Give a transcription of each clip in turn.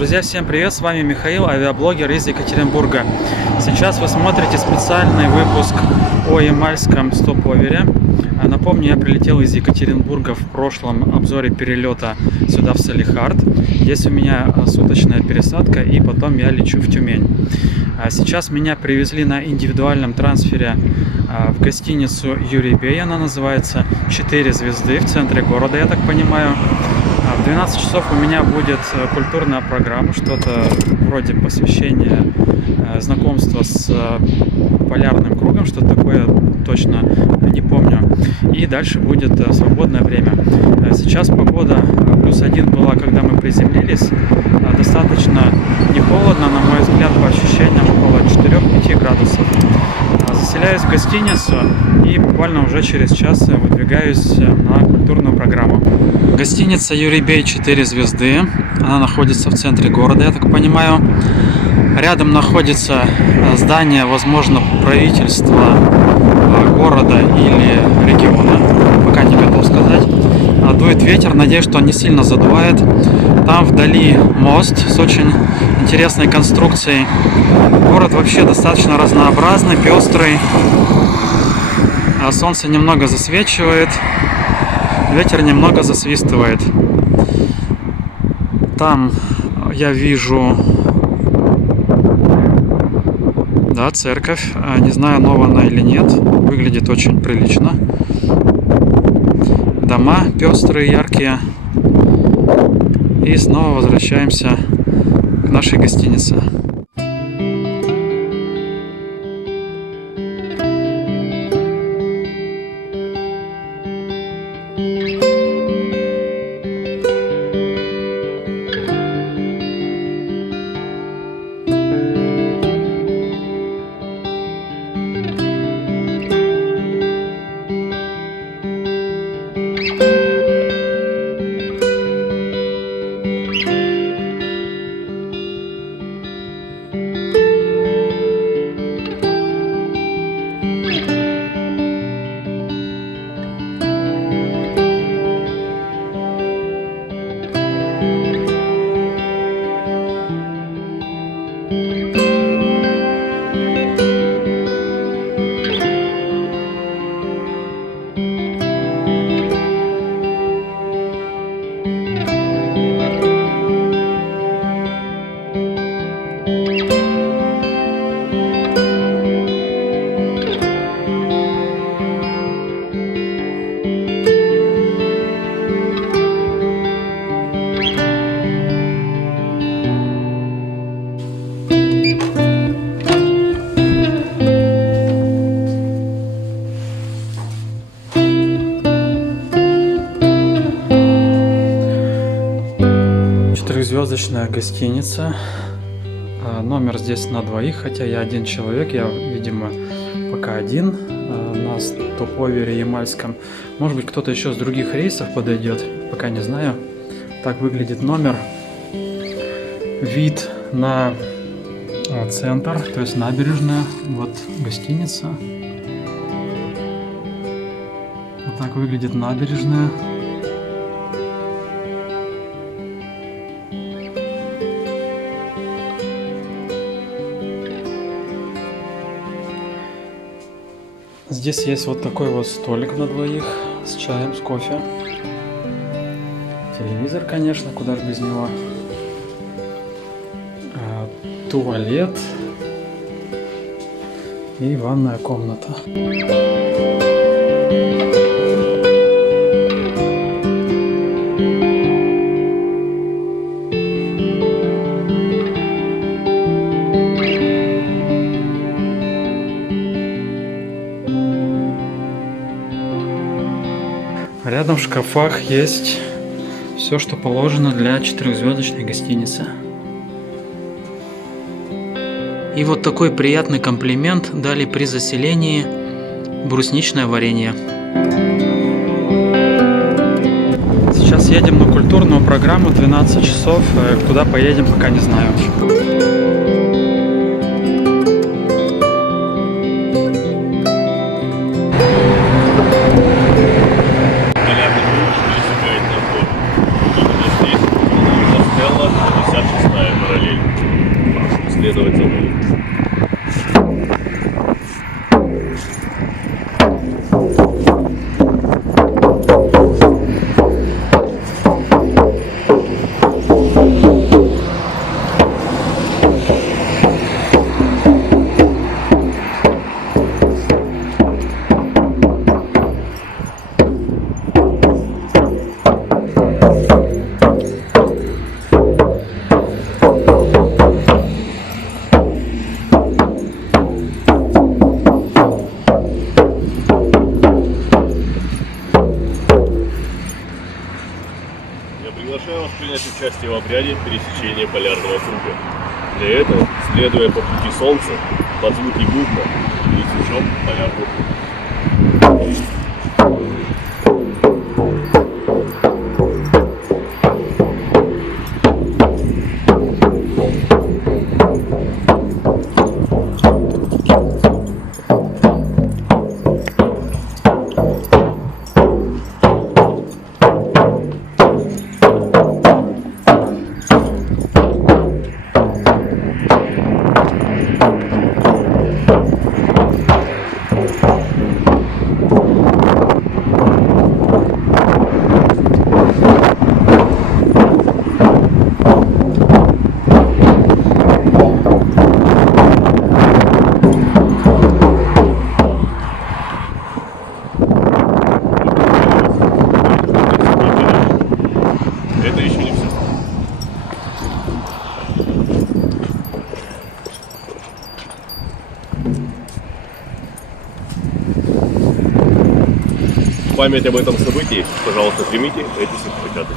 Друзья, всем привет, с вами Михаил, авиаблогер из Екатеринбурга. Сейчас вы смотрите специальный выпуск о ямальском стоповере. Напомню, я прилетел из Екатеринбурга в прошлом обзоре перелета сюда, в Салехард. Здесь у меня суточная пересадка, и потом я лечу в Тюмень. Сейчас меня привезли на индивидуальном трансфере в гостиницу Юрий Бей, она называется, 4 звезды в центре города, я так понимаю. В 12 часов у меня будет культурная программа, что-то вроде посвящения знакомства с полярным кругом, что-то такое, точно не помню. И дальше будет свободное время. Сейчас погода +1 была, когда мы приземлились. Достаточно не холодно, на мой взгляд, по ощущениям около 4-5 градусов. Заселяюсь в гостиницу и буквально уже через час выдвигаюсь на культурную программу. Гостиница Юрий Бей 4 звезды. Она находится в центре города, я так понимаю. Рядом находится здание, возможно, правительства города или региона. Пока не готов сказать. Дует ветер, надеюсь, что он не сильно задувает. Там вдали мост с очень интересной конструкцией. Город вообще достаточно разнообразный, пестрый. Солнце немного засвечивает, ветер немного засвистывает. Там я вижу, да, церковь. Не знаю, новая она или нет. Выглядит очень прилично. Дома пестрые, яркие. И снова возвращаемся к нашей гостинице. Четырехзвездочная гостиница. Номер здесь на двоих, хотя я один человек, я, видимо, пока один на стоповере ямальском. Может быть, кто-то еще с других рейсов подойдет, пока не знаю. Так выглядит номер. Вид на центр, то есть набережная. Вот гостиница. Вот так выглядит набережная. Здесь есть вот такой вот столик на двоих с чаем, с кофе. Телевизор, конечно, куда же без него. Туалет и ванная комната. Рядом в шкафах есть все, что положено для четырехзвездочной гостиницы. И вот такой приятный комплимент дали при заселении: брусничное варенье. Сейчас едем на культурную программу, 12 часов. Куда поедем, пока не знаю. Стелла 56-я. Приглашаю вас принять участие в обряде пересечения полярного круга. Для этого, следуя по пути Солнца, под звуки бубна, пересечем полярный круг. Это еще не все. В память об этом событии, пожалуйста, примите эти сертификаты.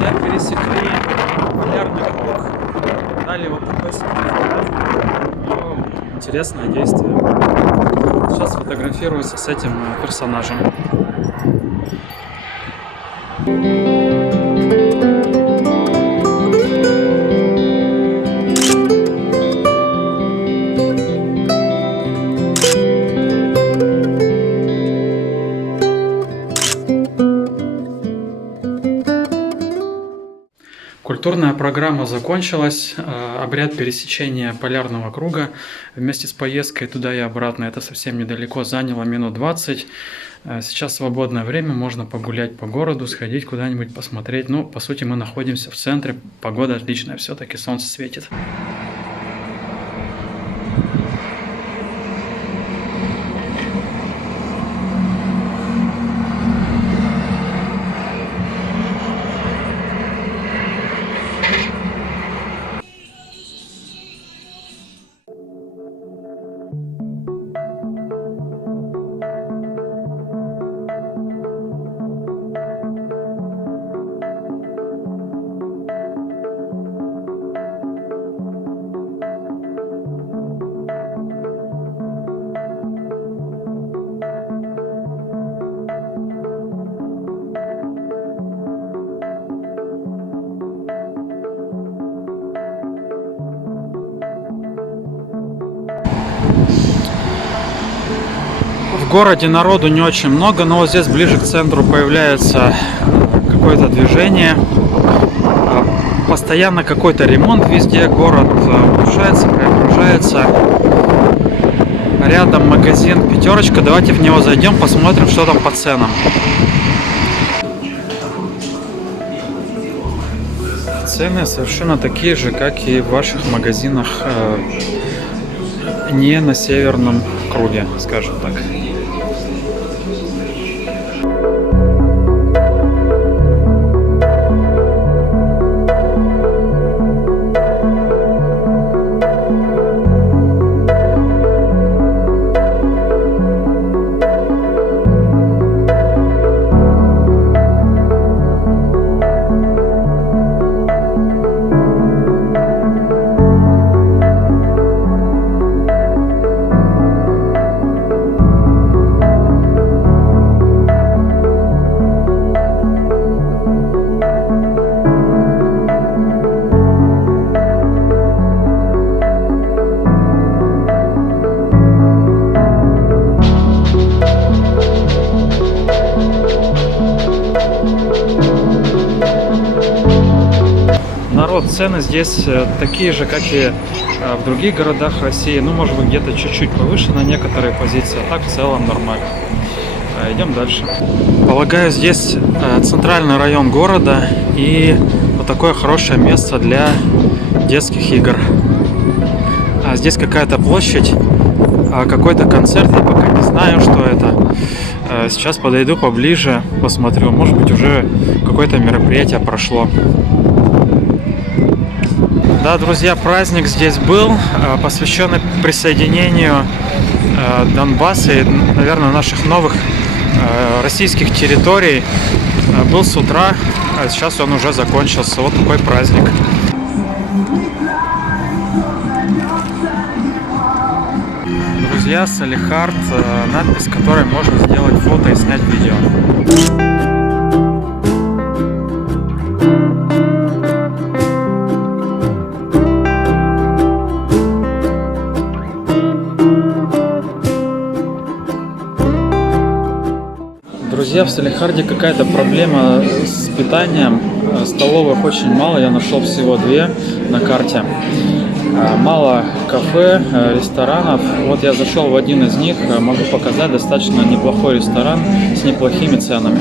Я пересекли полярный круг. Дали вот такой сертификат. Ну, интересное действие. Сейчас фотографируюсь с этим персонажем. Культурная программа закончилась, обряд пересечения полярного круга вместе с поездкой туда и обратно, это совсем недалеко, заняло минут 20. Сейчас свободное время, можно погулять по городу, сходить куда-нибудь посмотреть. Ну, по сути, мы находимся в центре, погода отличная, все-таки солнце светит. В городе народу не очень много, но вот здесь ближе к центру появляется какое-то движение. Постоянно какой-то ремонт везде, город улучшается, преображается. Рядом магазин «Пятерочка». Давайте в него зайдем, посмотрим, что там по ценам. Цены совершенно такие же, как и в ваших магазинах не на северном круге, скажем так. вот цены здесь такие же, как и в других городах России. Ну, может быть, где-то чуть-чуть повыше на некоторые позиции, а так в целом нормально. Идем дальше. Полагаю, здесь центральный район города и вот такое хорошее место для детских игр. Здесь какая-то площадь, какой-то концерт, я пока не знаю, что это. Сейчас подойду поближе, посмотрю. Может быть, уже какое-то мероприятие прошло. Да, друзья, праздник здесь был, посвященный присоединению Донбасса и, наверное, наших новых российских территорий. Был с утра, а сейчас он уже закончился. Вот такой праздник. Друзья, Салехард, надпись, с которой можно сделать фото и снять видео. Друзья, в Салехарде какая-то проблема с питанием. Столовых очень мало, я нашел всего 2 на карте. Мало кафе, ресторанов. Вот я зашел в один из них, могу показать, достаточно неплохой ресторан с неплохими ценами.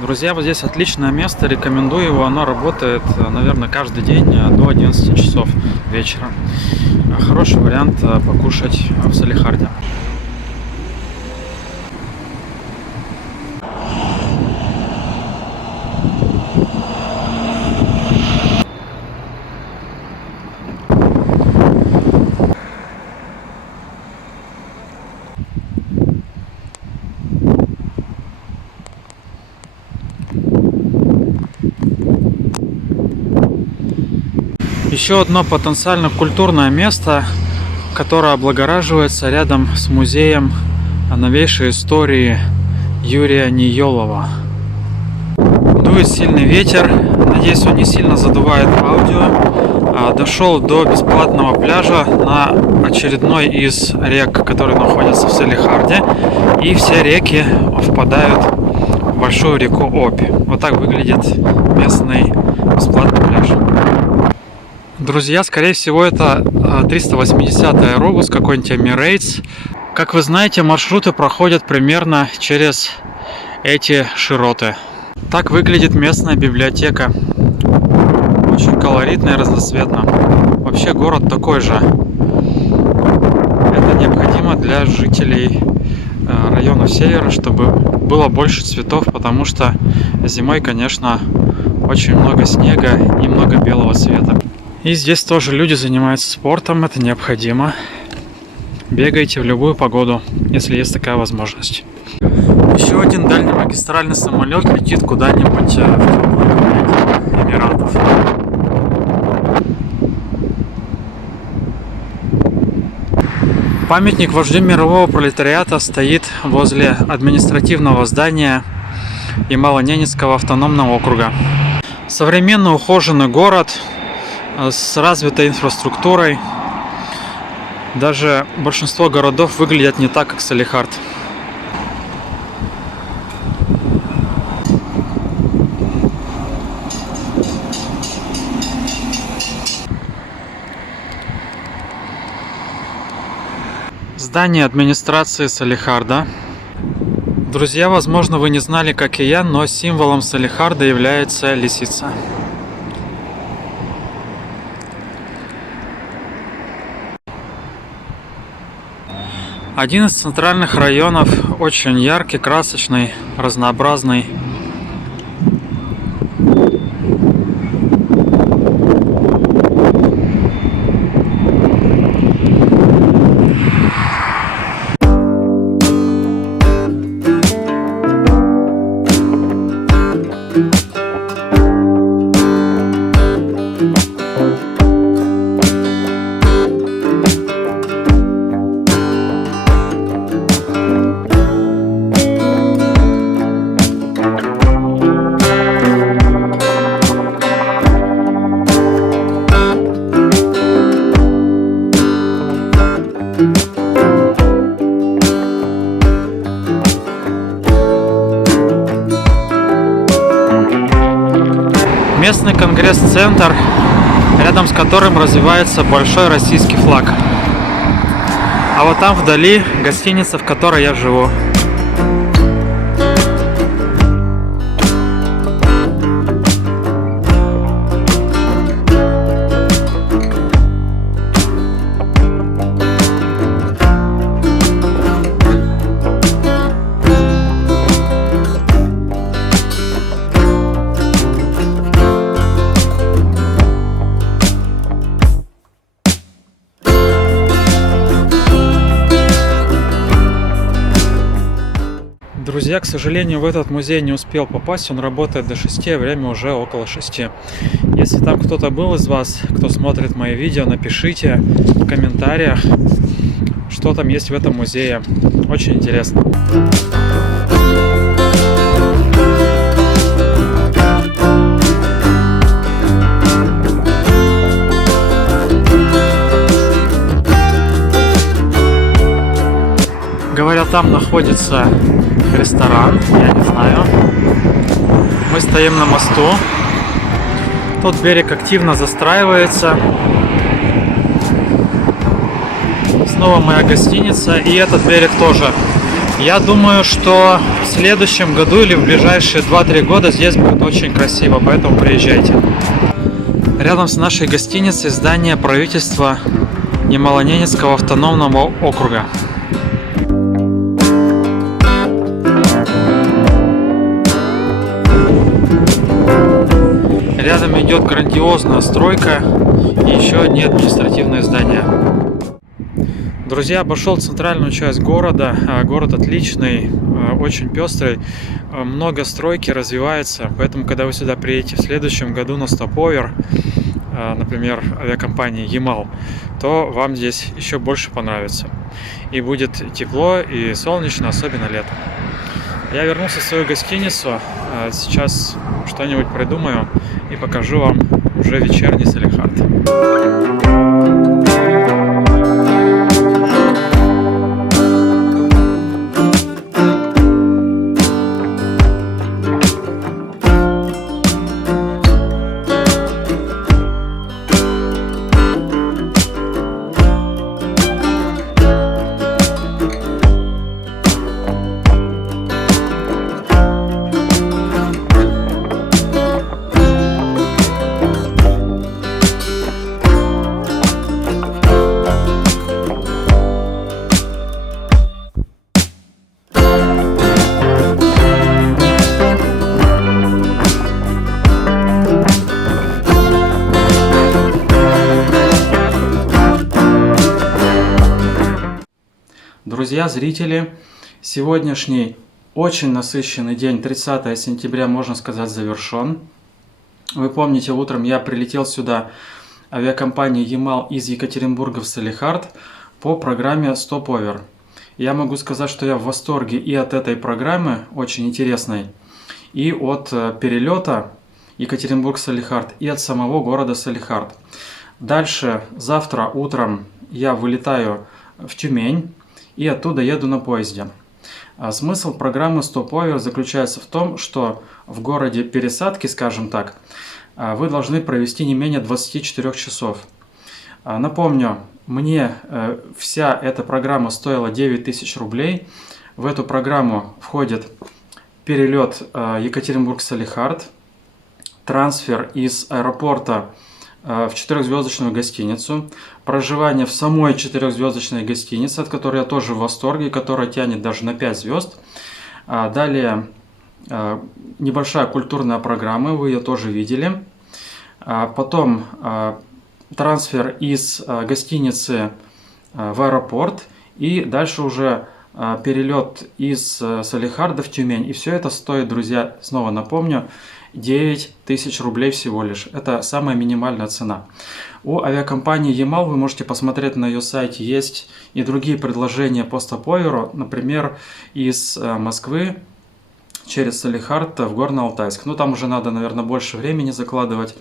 Друзья, вот здесь отличное место, рекомендую его, оно работает, наверное, каждый день до 11 часов вечера. Хороший вариант покушать в Салехарде. Еще одно потенциально культурное место, которое облагораживается рядом с музеем новейшей истории Юрия Ниелова. Дует сильный ветер, надеюсь, он не сильно задувает аудио. Дошел до бесплатного пляжа на очередной из рек, которые находятся в Салехарде, и все реки впадают в большую реку Обь. Вот так выглядит местный бесплатный пляж. Друзья, скорее всего, это 380-й аэробус, какой-нибудь Emirates. Как вы знаете, маршруты проходят примерно через эти широты. Так выглядит местная библиотека. Очень колоритно и разноцветно. Вообще город такой же. Это необходимо для жителей районов севера, чтобы было больше цветов, потому что зимой, конечно, очень много снега и много белого цвета. И здесь тоже люди занимаются спортом, это необходимо. Бегайте в любую погоду, если есть такая возможность. Еще один дальнемагистральный самолет летит куда-нибудь в теплые Эмиратов. Памятник вождю мирового пролетариата стоит возле административного здания Ямало-Ненецкого автономного округа. Современный ухоженный город с развитой инфраструктурой. Даже большинство городов выглядят не так, как Салехард. Здание администрации Салехарда. Друзья, возможно, вы не знали, как и я, но символом Салехарда является лисица. Один из центральных районов, очень яркий, красочный, разнообразный. местный конгресс-центр, рядом с которым развивается большой российский флаг. А вот там вдали гостиница, в которой я живу. Друзья, к сожалению, в этот музей не успел попасть, он работает до 6, а время уже около 6. Если там кто-то был из вас, кто смотрит мои видео, напишите в комментариях, что там есть в этом музее. Очень интересно. Говорят, там находится ресторан, я не знаю. Мы стоим на мосту. Тут берег активно застраивается. Снова моя гостиница, и этот берег тоже. Я думаю, что в следующем году или в ближайшие 2-3 года здесь будет очень красиво, поэтому приезжайте. Рядом с нашей гостиницей здание правительства Ямало-Ненецкого автономного округа. Рядом идет грандиозная стройка и еще одни административные здания. Друзья, обошел центральную часть города. Город отличный, очень пестрый, много стройки развивается, поэтому когда вы сюда приедете в следующем году на стоповер, например, авиакомпании Ямал, то вам здесь еще больше понравится. И будет тепло и солнечно, особенно летом. Я вернулся в свою гостиницу, сейчас что-нибудь придумаю и покажу вам уже вечерний Салехард. Друзья, зрители, сегодняшний очень насыщенный день, 30 сентября, можно сказать, завершен. Вы помните, утром я прилетел сюда авиакомпанией Ямал из Екатеринбурга в Салехард по программе Stopover. Я могу сказать, что я в восторге и от этой программы, очень интересной, и от перелета Екатеринбург-Салехард, и от самого города Салехард. Дальше, завтра утром я вылетаю в Тюмень и оттуда еду на поезде. Смысл программы Stopover заключается в том, что в городе пересадки, скажем так, вы должны провести не менее 24 часов. Напомню, мне вся эта программа стоила 9000 рублей. В эту программу входит перелет Екатеринбург-Салехард, трансфер из аэропорта в 4-звездочную гостиницу, проживание в самой 4-звездочной гостинице, от которой я тоже в восторге, которая тянет даже на 5 звезд. Далее небольшая культурная программа, вы ее тоже видели. Потом трансфер из гостиницы в аэропорт и дальше уже перелет из Салехарда в Тюмень. И все это стоит, друзья, снова напомню, 9000 рублей всего лишь. Это самая минимальная цена. У авиакомпании Ямал, вы можете посмотреть на ее сайте, есть и другие предложения по стоповеру. Например, из Москвы через Салехард в Горно-Алтайск. Ну, там уже надо, наверное, больше времени закладывать.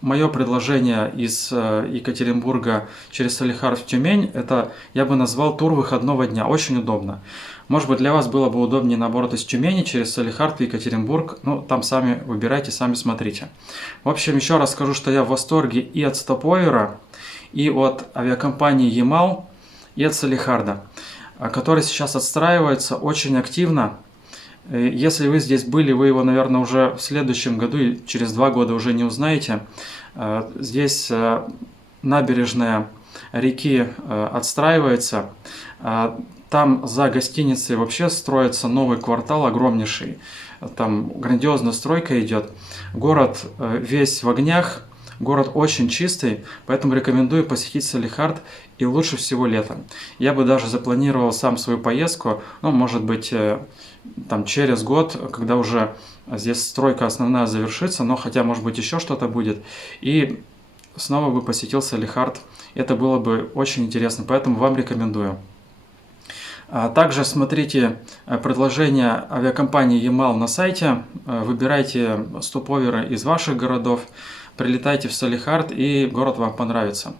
мое предложение из Екатеринбурга через Салехард в Тюмень, это я бы назвал тур выходного дня. Очень удобно. Может быть, для вас было бы удобнее, наоборот, из Тюмени через Салехард в Екатеринбург. Ну, там сами выбирайте, сами смотрите. В общем, еще раз скажу, что я в восторге и от стоповера, и от авиакомпании Ямал, и от Салехарда, который сейчас отстраивается очень активно. Если вы здесь были, вы его, наверное, уже в следующем году и через 2 года уже не узнаете. Здесь набережная реки отстраивается. Там за гостиницей вообще строится новый квартал огромнейший. Там грандиозная стройка идет. Город весь в огнях. Город очень чистый, поэтому рекомендую посетить Салехард, и лучше всего летом. Я бы даже запланировал сам свою поездку, ну, может быть, там через год, когда уже здесь стройка основная завершится, но хотя, может быть, еще что-то будет, и снова бы посетил Салехард. Это было бы очень интересно, поэтому вам рекомендую. Также смотрите предложения авиакомпании Ямал на сайте, выбирайте стоповеры из ваших городов, прилетайте в Салехард, и город вам понравится.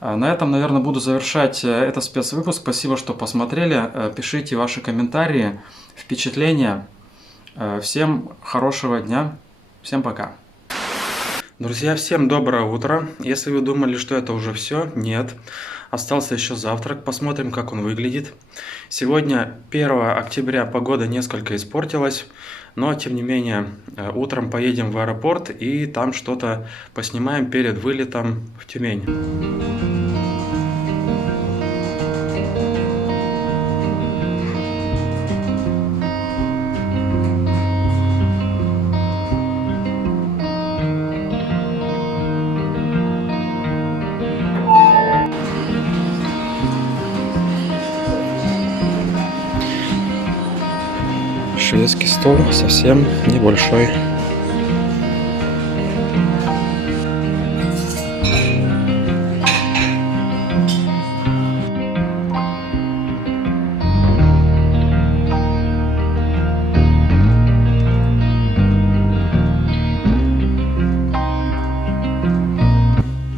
На этом, наверное, буду завершать этот спецвыпуск. Спасибо, что посмотрели. Пишите ваши комментарии, впечатления. Всем хорошего дня. Всем пока. Друзья, всем доброе утро. Если вы думали, что это уже все, нет. Остался еще завтрак. Посмотрим, как он выглядит. Сегодня 1 октября, погода несколько испортилась. Но, тем не менее, утром поедем в аэропорт и там что-то поснимаем перед вылетом в Тюмень. Шведский стол совсем небольшой.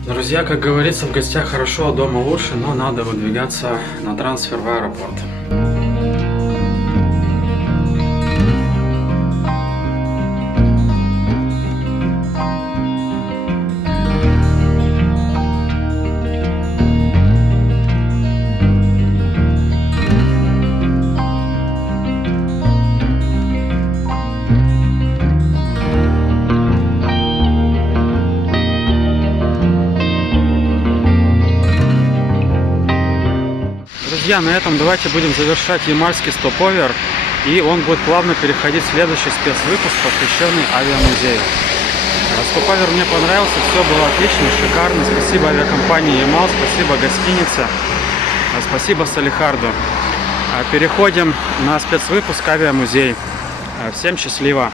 Друзья, как говорится, в гостях хорошо, а дома лучше, но надо выдвигаться на трансфер в аэропорт. Друзья, на этом давайте будем завершать ямальский стоповер, и он будет плавно переходить в следующий спецвыпуск, посвященный авиамузею. Стоповер мне понравился, все было отлично, шикарно. Спасибо авиакомпании Ямал, спасибо гостинице, спасибо Салехарду. Переходим на спецвыпуск авиамузей. Всем счастливо!